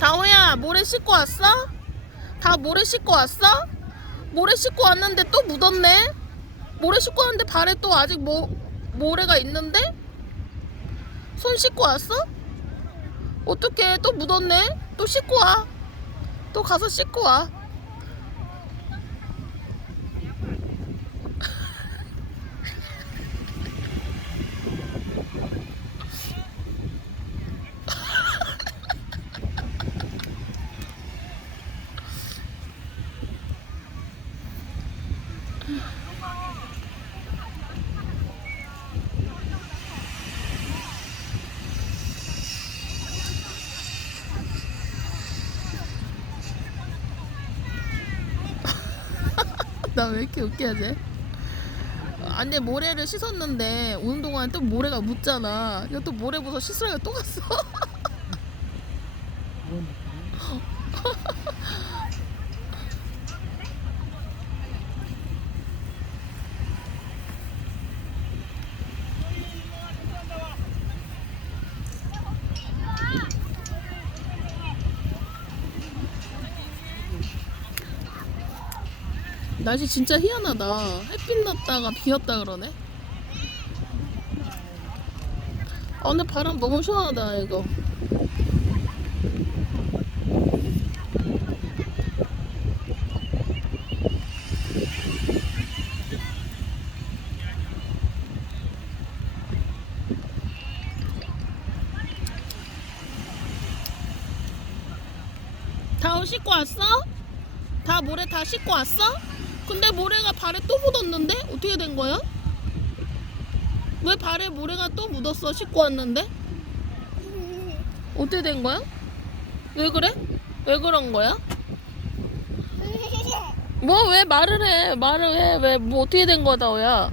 다오야 모래 씻고 왔어? 다 모래 씻고 왔어? 모래 씻고 왔는데 또 묻었네? 모래 씻고 왔는데 발에 또 아직 모, 모래가 있는데? 손 씻고 왔어? 어떡해 또 묻었네? 또 씻고 와. 또 가서 씻고 와. 나 왜 이렇게 웃게 하지? 아니 모래를 씻었는데 오는 동안 또 모래가 묻잖아. 이거 또 모래 부서 씻으려고 또 갔어. 날씨 진짜 희한하다. 햇빛 났다가 비었다 그러네. 아 근데 바람 너무 시원하다 이거. 다옷 씻고 왔어? 다 모래 다 씻고 왔어? 근데 모래가 발에 또 묻었는데? 어떻게 된 거야? 왜 발에 모래가 또 묻었어? 씻고 왔는데? 어떻게 된 거야? 왜 그래? 왜 그런 거야? 뭐 왜 말을 해? 말을 해? 왜 뭐 어떻게 된 거다, 오야?